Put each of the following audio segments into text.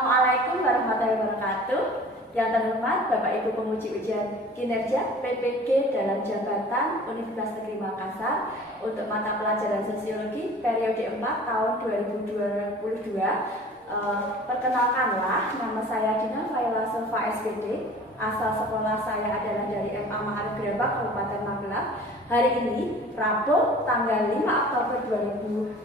Assalamualaikum warahmatullahi wabarakatuh. Yang terhormat Bapak Ibu penguji ujian kinerja PPG dalam jabatan Universitas Negeri Makassar untuk mata pelajaran sosiologi periode 4 tahun 2022. Perkenalkanlah, nama saya Dina Faila Sulfa SPD. Asal sekolah saya adalah dari SMA Ma'arif Gerabak, Kabupaten Magelang. Hari ini, Rabu, tanggal 5 Oktober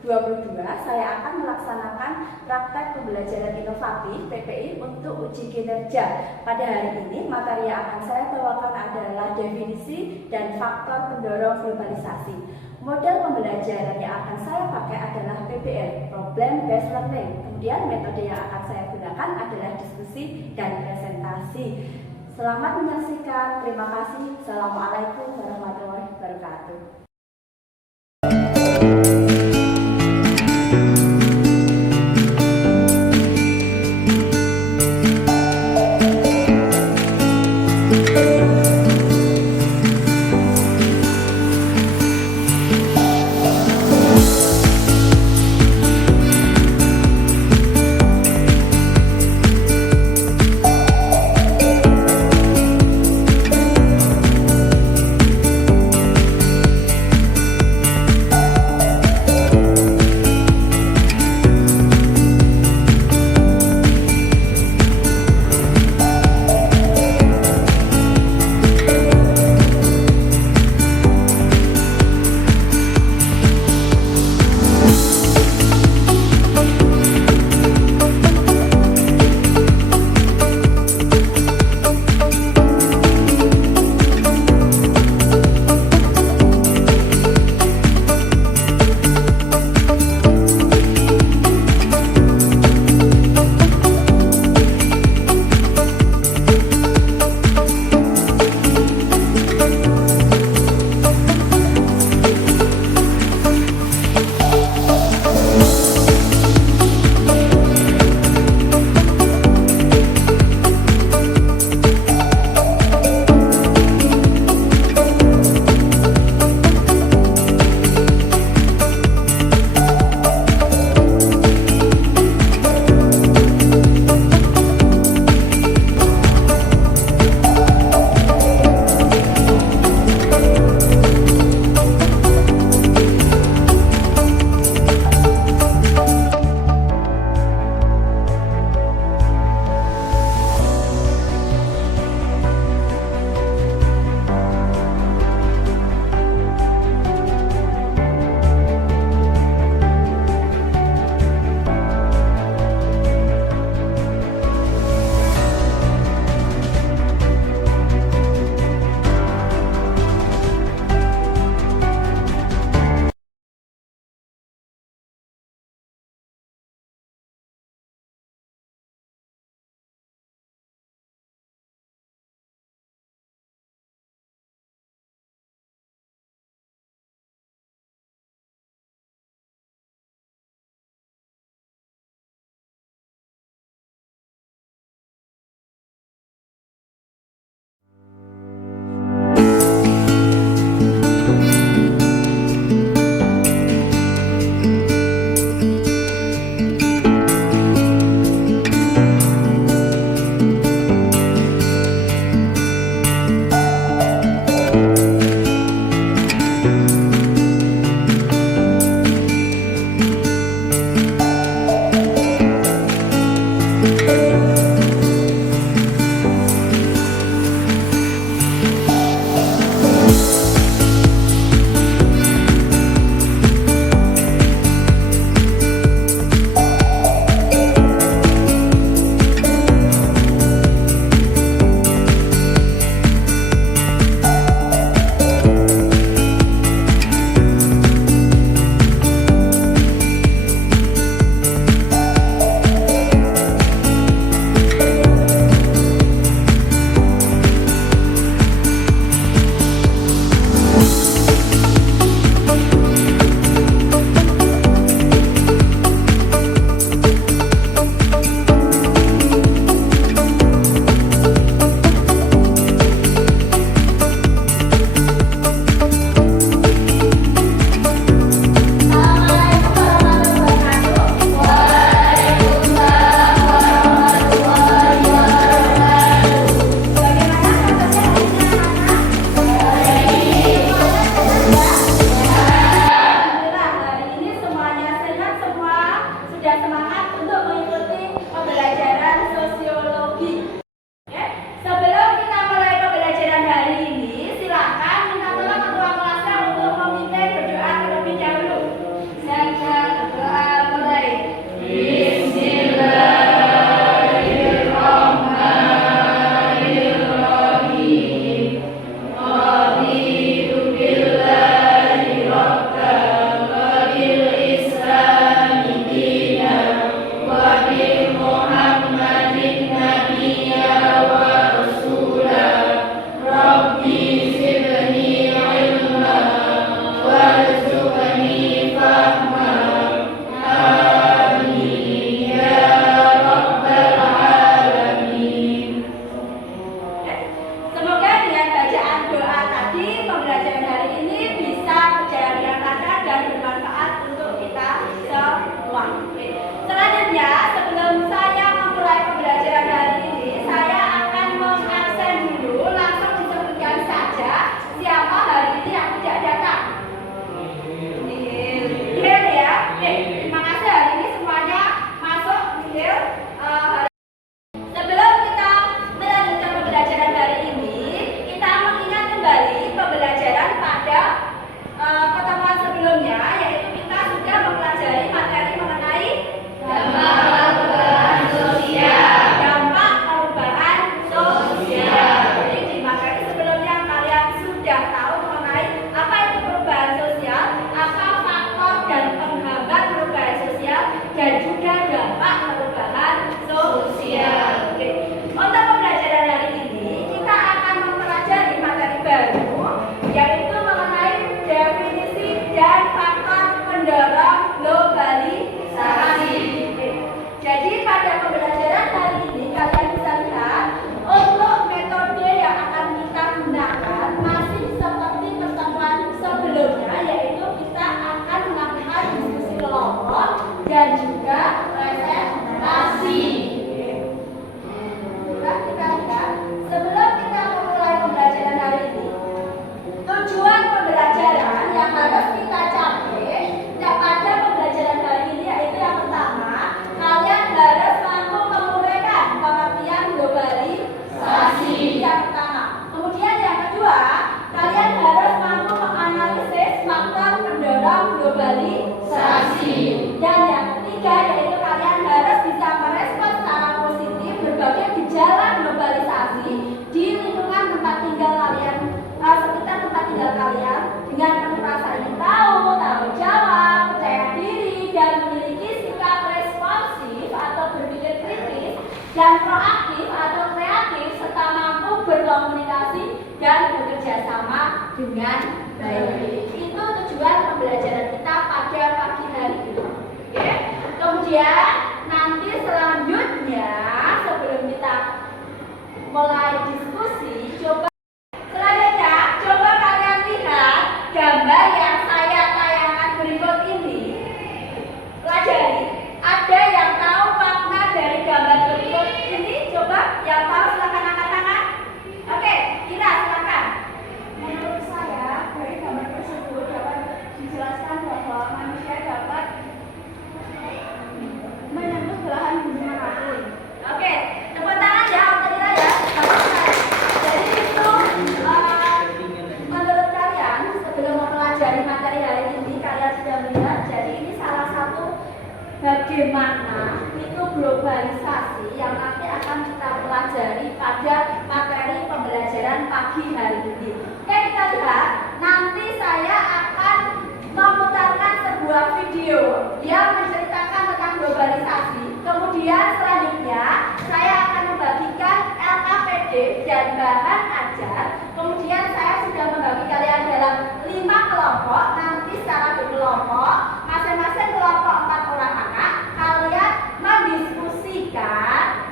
2022, saya akan melaksanakan praktek pembelajaran inovatif PPI untuk uji kinerja. Pada hari ini, materi yang akan saya bawakan adalah definisi dan faktor pendorong globalisasi. Model pembelajaran yang akan saya pakai adalah PBL, Problem Based Learning. Kemudian metode yang akan saya gunakan adalah diskusi dan presentasi. Selamat menyaksikan, terima kasih. Assalamualaikum warahmatullahi wabarakatuh. pembelajaran sosiologi. Oke, sebelum kita mulai pembelajaran hari ini, silakan minta tolong ketua kelasnya untuk memimpin berdoa terlebih dahulu. Saya berdoa mulai. Bismillah. Selanjutnya, sebelum saya memulai pembelajaran hari ini, saya akan mengabsen dulu, langsung disebutkan saja siapa hari ini yang tidak datang. Nihil ya. Oke, terima kasih, hari ini semuanya masuk nihil. Sebelum kita melanjutkan pembelajaran hari ini, kita mengingat kembali pembelajaran pada pertemuan sebelumnya, yaitu kita sudah mempelajari materi mengenai dampak perubahan sosial. Jadi di materi sebelumnya kalian sudah tahu mengenai apa itu perubahan sosial, apa faktor dan penghambat perubahan sosial, dan juga dampak perubahan sosial. Oke. Untuk pembelajaran hari ini kita akan mempelajari materi baru, yaitu mengenai definisi dan faktor pendorong globalisasi. Jadi pada pembelajaran hari ini kalian bisa lihat untuk metode yang akan kita gunakan masih seperti pertemuan sebelumnya, yaitu kita akan melakukan diskusi kelompok dan juga presentasi. Kita lihat sebelum kita memulai pembelajaran hari ini, tujuan pembelajaran yang harus kita capai pada pembelajaran hari ini yaitu yang pertama, kalian harus mampu menguraikan pengertian globalisasi yang pertama. Kemudian yang kedua, kalian harus mampu menganalisis faktor pendorong globalisasi. Dan yang ketiga, yaitu kalian harus bisa merespon secara positif berbagai gejala globalisasi di lingkungan tempat tinggal kalian, sekitar tempat tinggal kalian, dengan penuh rasa ingin tahu, tanggung jawab, percaya diri, dan memiliki sikap responsif atau berpikir kritis dan proaktif atau kreatif, serta mampu berkomunikasi dan bekerja sama dengan baik. Itu tujuan pembelajaran kita pada pagi hari ini. Oke? Kemudian nanti selanjutnya sebelum kita mulai diskusi, coba kalian lihat gambar yang saya tayangkan berikut ini. Pelajari. Ada yang tahu makna dari gambar berikut ini? Coba yang tahu silakan angkat tangan. Oke, Kira silakan. Menurut saya dari gambar tersebut dapat dijelaskan bahwa manusia dapat menyentuh belahan bumi manapun. Oke, tepuk tangan ya untuk kita ya. Jadi itu menurut kalian sebelum mempelajari materi hari ini kalian sudah melihat. Jadi ini salah satu bagaimana itu globalisasi yang nanti akan kita pelajari pada materi pembelajaran pagi hari ini. Oke, kita lihat. Nanti saya akan memutarkan sebuah video yang menceritakan tentang globalisasi. Kemudian selanjutnya saya akan membagikan LKPD dan bahan ajar. Kemudian saya sudah membagi kalian dalam 5 kelompok. Nanti secara berkelompok, masing-masing kelompok 4 orang anak, kalian mendiskusikan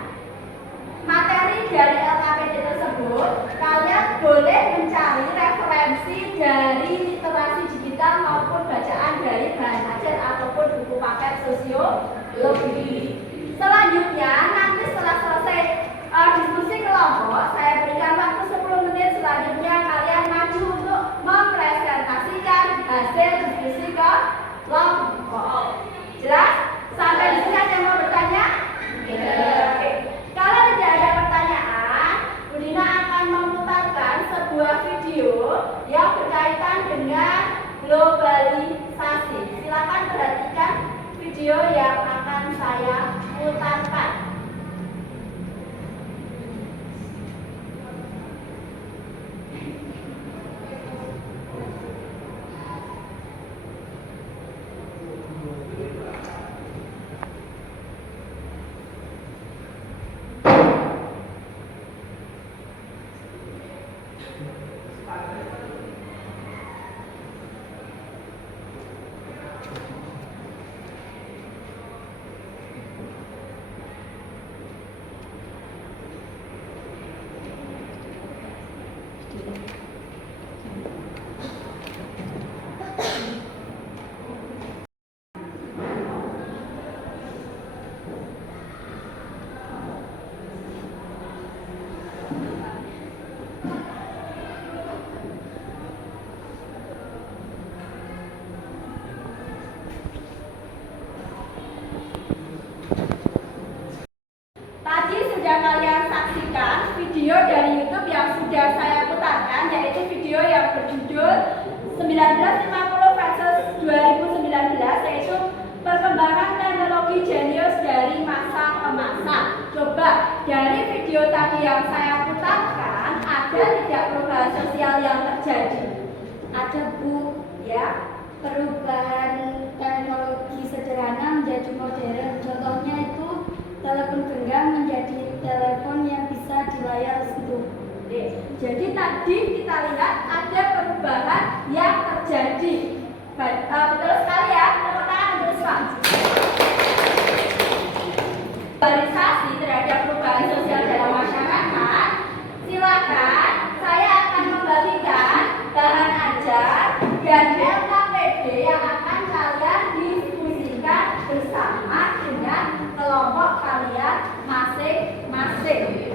materi dari LKPD tersebut. Kalian boleh mencari referensi dari literasi digital maupun bacaan dari bahan ajar ataupun buku paket sosiologi. Selanjutnya nanti setelah selesai diskusi kelompok, saya berikan waktu 10 menit. Selanjutnya kalian maju untuk mempresentasikan hasil diskusi kelompok. Jelas? Sampai di sini ada yang mau bertanya? lebih jenius dari masa ke masa. Coba dari video tadi yang saya putarkan, ada tidak perubahan sosial yang terjadi? Ada, Bu. Ya. Perubahan teknologi sederhana menjadi modern. Contohnya itu telepon genggam menjadi telepon yang bisa di layar sentuh. Jadi tadi kita lihat ada perubahan yang terjadi. Betul sekali ya, tepuk tangan untuk semua. Globalisasi terhadap perubahan sosial dalam masyarakat. Silakan, saya akan membagikan bahan ajar dan LKPD yang akan kalian diskusikan bersama dengan kelompok kalian masing-masing.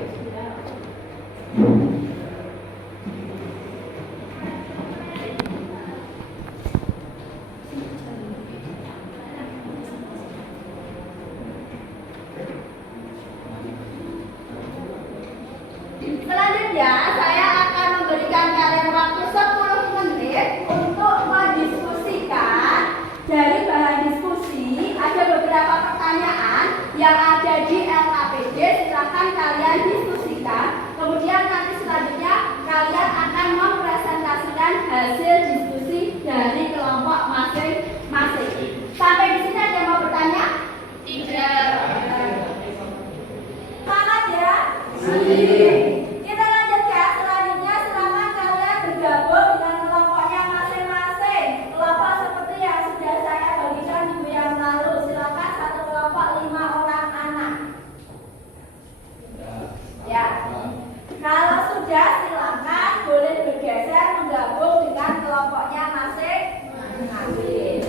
Selanjutnya, saya akan memberikan kalian waktu 10 menit untuk mendiskusikan. Dari bahan diskusi, ada beberapa pertanyaan yang ada di LKPD. Silakan kalian diskusikan. Kemudian nanti selanjutnya kalian akan mempresentasikan hasil diskusi dari kelompok masing-masing. Sampai di sini ada yang mau bertanya? Tidak. Semangat ya. Kita lanjutkan. Selanjutnya silakan kalian bergabung dengan kelompoknya masing-masing. Kelompok seperti yang sudah saya bagikan minggu yang lalu. Silakan satu kelompok 5 orang anak. Ya. Kalau sudah silakan boleh bergeser menggabung dengan kelompoknya masing-masing.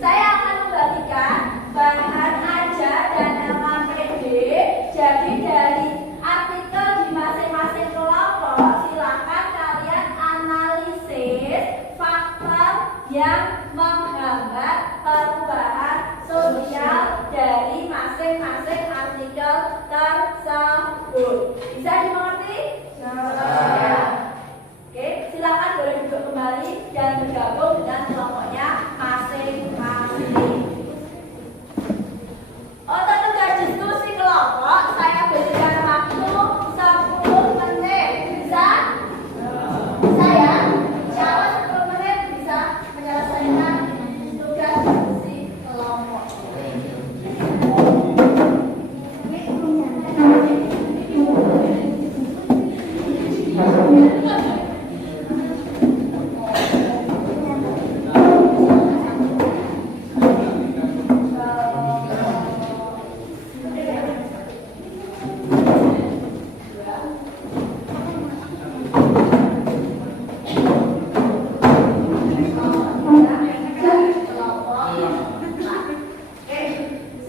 Saya akan membagikan bahan ajar dan LKPD. Jadi dari artikel di masing-masing kelompok, silakan kalian analisis faktor yang menghambat perubahan sosial dari masing-masing artikel tersebut. Bisa dimengerti? Ya. Oke, silakan boleh duduk kembali dan bergabung dengan kelompoknya masing-masing. Untuk tugas diskusi kelompok, saya berikan waktu 10 menit. Bisa? Bisa ya? Insya Allah 10 menit bisa menyelesaikan tugas diskusi kelompok.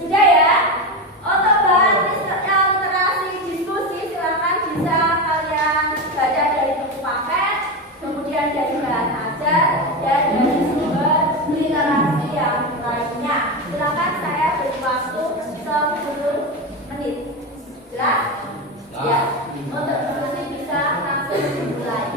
Sudah ya? Untuk bahan literasi diskusi silakan bisa kalian baca dari buku paket, kemudian dari bahan ajar dan dari sumber literasi yang lainnya. Silakan saya beri waktu 10 menit. Jelas? Ya. Untuk diskusi bisa langsung dimulai.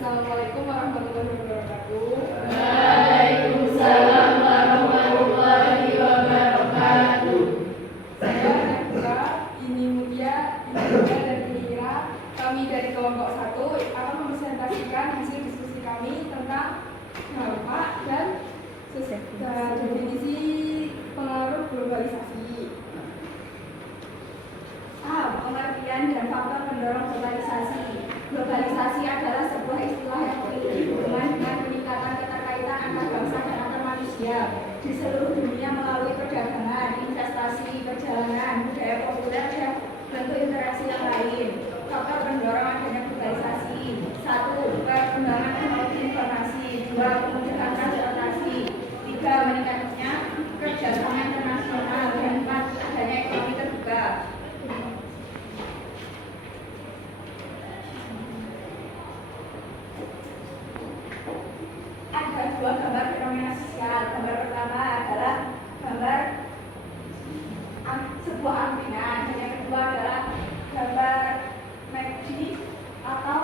Assalamualaikum warahmatullahi wabarakatuh. Waalaikumsalam warahmatullahi wabarakatuh. Saya Nabila, ini Mutia, dan Ira. Kami dari kelompok 1 akan mempresentasikan hasil diskusi kami tentang dampak dan definisi pengaruh globalisasi. Pengertian dan faktor pendorong globalisasi. Globalisasi adalah sebuah istilah yang memiliki hubungan dengan peningkatan keterkaitan antar bangsa dan antar manusia di seluruh dunia melalui perdagangan, investasi, perjalanan, budaya populer, dan bentuk interaksi yang lain. Faktor pendorong adanya globalisasi: 1. Perkembangan teknologi informasi, 2. Kemudahan transportasi, 3. Meningkatnya kerjasama internasional, dan 4. Adanya ekonomi terbuka. Ada dua gambar fenomena sosial. Gambar pertama adalah gambar sebuah angkringan, dan yang kedua adalah gambar McD atau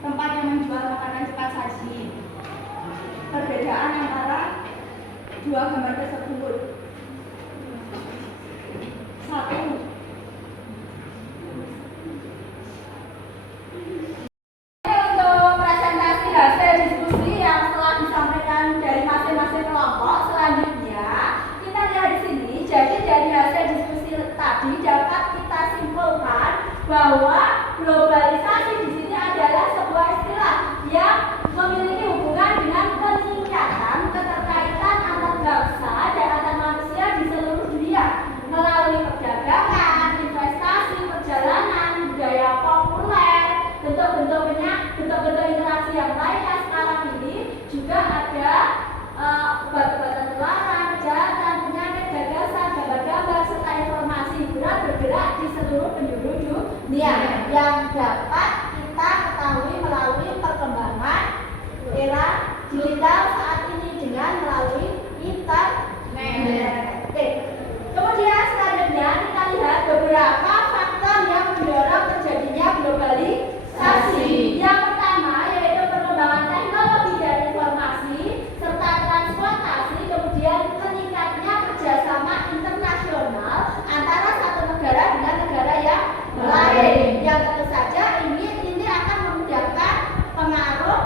tempat yang menjual makanan cepat saji. Perbedaan antara dua gambar tersebut: 1. Untuk presentasi hasil diskusi yang telah disampaikan dari masing-masing kelompok, selanjutnya kita lihat di sini. Jadi dari hasil diskusi tadi dapat kita simpulkan bahwa globalisasi di sini adalah sebuah istilah yang memiliki hubungan dengan peningkatan keterkaitan antar bangsa dan antar manusia di seluruh dunia melalui perdagangan, investasi, perjalanan, budaya populer, bentuk-bentuk interaksi yang lainnya. Sekarang ini juga ada obat-obatan terlarang, kejahatan, penyakit, gagasan, gambar-gambar, serta informasi hiburan bergerak di seluruh penjuru dunia yang dapat kita ketahui melalui perkembangan era digital saat ini dengan melalui internet. Oke. Kemudian selanjutnya kita lihat beberapa faktor yang mendorong terjadinya globalisasi. Yang pertama yaitu perkembangan teknologi dan informasi serta transportasi, kemudian meningkatnya kerjasama internasional antara satu negara dengan negara yang lain. Yang tentu saja ini akan memudahkan pengaruh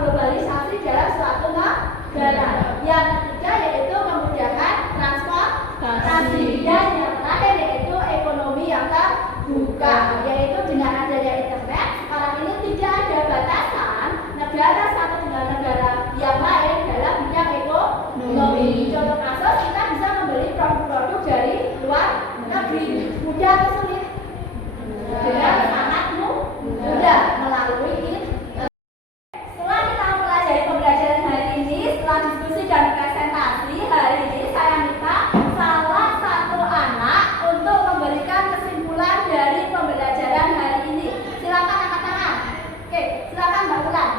globalisasi dalam suatu negara. Yang ketiga yaitu kemudahan transportasi, dan yang terakhir yaitu ekonomi yang terbuka, yaitu dengan adanya internet sekarang ini tidak ada batasan negara satu dengan negara yang lain dalam bidang ekonomi. Contoh kasus, kita bisa membeli produk-produk dari luar negeri. Mudah atau sulit? Dengan sangat mudah melalui internet. Setelah kita mempelajari pembelajaran hari ini, setelah diskusi dan presentasi hari ini, saya minta salah satu anak untuk memberikan kesimpulan dari pembelajaran hari ini. Silakan angkat tangan. Oke, silakan Mbak Ulan.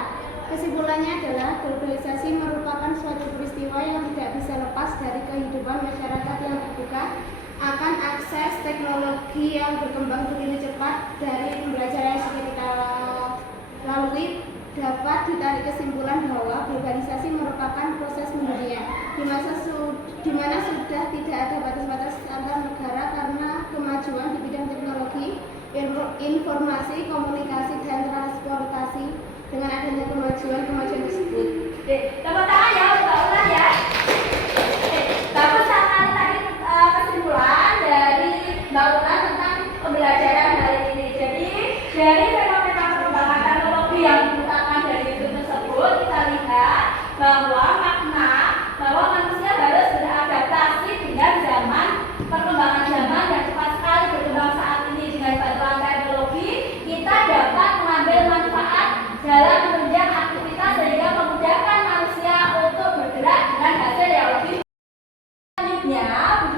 Kesimpulannya adalah globalisasi merupakan suatu peristiwa yang tidak bisa lepas dari kehidupan masyarakat yang terbuka akan akses teknologi yang berkembang begitu cepat. Dari pembelajaran yang sudah kita lalui dapat ditarik kesimpulan bahwa globalisasi merupakan proses mendunia di mana sudah tidak ada batas-batas antar negara karena kemajuan di bidang teknologi, informasi, komunikasi, dan transportasi. Dengan adanya kemajuan tersebut, Tepuk tangan ya untuk Mbak Ulan ya. Bagus sekali tadi kesimpulan dari Mbak Ulan tentang pembelajaran hari ini. Jadi dari fenomena perkembangan teknologi yang diutamakan dari itu tersebut, kita lihat bahwa makna bahwa manusia harus beradaptasi dengan semuanya.